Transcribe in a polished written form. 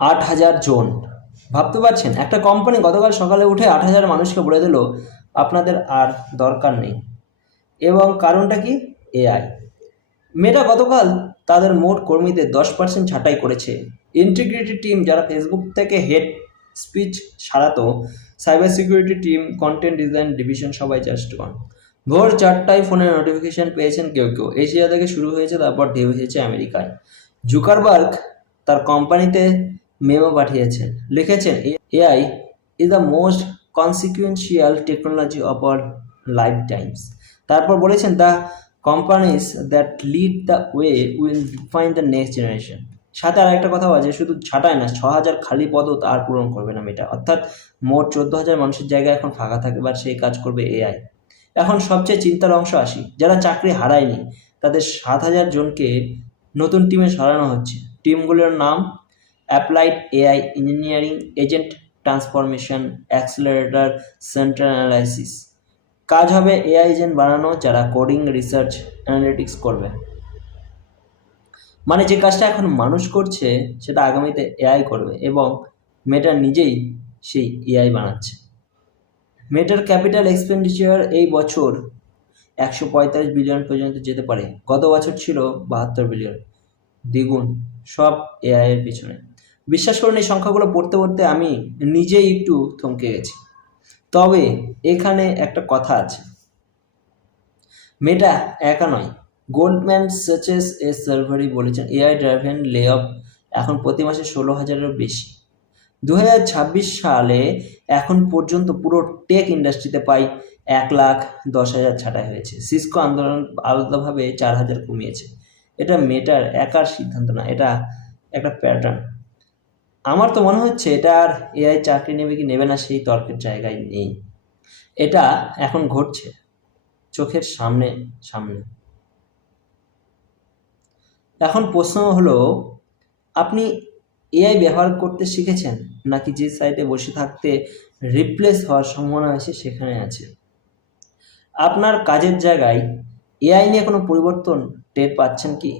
8,000 জন। ভাবতে পারছেন, একটা কোম্পানি গতকাল সকালে উঠে 8,000 মানুষকে বলে দিল আপনাদের আর দরকার নেই। এবং কারণটা কি? এআই। মেটা গতকাল তাদের মোট কর্মীদের 10% ছাঁটাই করেছে। ইন্টিগ্রিটি টিম, যারা ফেসবুক থেকে হেড স্পিচ সারাতো, cyber security team, content design division, সবাই জাস্ট গন। ভোর 4টায় ফোনে নোটিফিকেশন পেয়েছেন কেউ কেউ। এশিয়া থেকে শুরু হয়েছে, তারপর ঢেউ হয়েছে আমেরিকায়। জুকারবার্গ তার কোম্পানিতে মেমো পাঠিয়েছেন, লিখেছেন AI is the most consequential technology of our life Times. তারপর বলেছেন the companies that lead the way will define the next generation. সাথে আর একটা কথা আছে, শুধু ছাঁটাই না, 6,000 খালি পদও আর পূরণ করবে না মেটা। অর্থাৎ মোট 14,000 মানুষের জায়গায় এখন ফাঁকা থাকবে, আর সেই কাজ করবে এআই। এখন সবচেয়ে চিন্তার অংশ আসি, যারা চাকরি হারায়নি তাদের 7,000 জনকে নতুন টিমে সরানো হচ্ছে। টিমগুলোর নাম: applied AI engineering, agent transformation, accelerator, central analysis. কাজ হবে এআই এজেন্ট বানানো, যারা কোডিং, রিসার্চ, অ্যানালিটিক্স করবে। মানে যে কাজটা এখন মানুষ করছে সেটা আগামীতে এআই করবে, এবং মেটা নিজেই সেই এআই বানাচ্ছে। মেটার ক্যাপিটাল এক্সপেন্ডিচার এই বছর 145 বিলিয়ন পর্যন্ত যেতে পারে। গত বছর ছিল 72 বিলিয়ন, দ্বিগুণ। সব এআই এর পিছনে। বিশ্বাস করুন, এই সংখ্যাগুলো পড়তে পড়তে আমি নিজেই একটু থমকে গেছি। তবে এখানে একটা কথা আছে, মেটা একা নয়। গোল্ডম্যান সাচেস এ সার্ভারি বলেছেন এআই ড্রাইভেন লে অফ এখন প্রতি মাসে 16,000-এরও বেশি। 2026 সালে এখন পর্যন্ত পুরো টেক ইন্ডাস্ট্রিতে প্রায় 1,10,000 ছাঁটাই হয়েছে। সিসকো আন্দোলন আলাদাভাবে 4,000 কমিয়েছে। এটা মেটার একার সিদ্ধান্ত না, এটা একটা প্যাটার্ন। আমার তো মনে হচ্ছে এটা আর এআই চাকরি নেবে কি নেবে না সেই তর্কের জায়গায় নেই। এটা এখন ঘটছে চোখের সামনে সামনে। এখন প্রশ্ন হলো, আপনি এআই ব্যবহার করতে শিখেছেন, নাকি যে সাইটে বসে থাকতে রিপ্লেস হওয়ার সম্ভাবনা আছে সেখানে আছে? আপনার কাজের জায়গায় এআই নিয়ে কোনো পরিবর্তন টের পাচ্ছেন কি?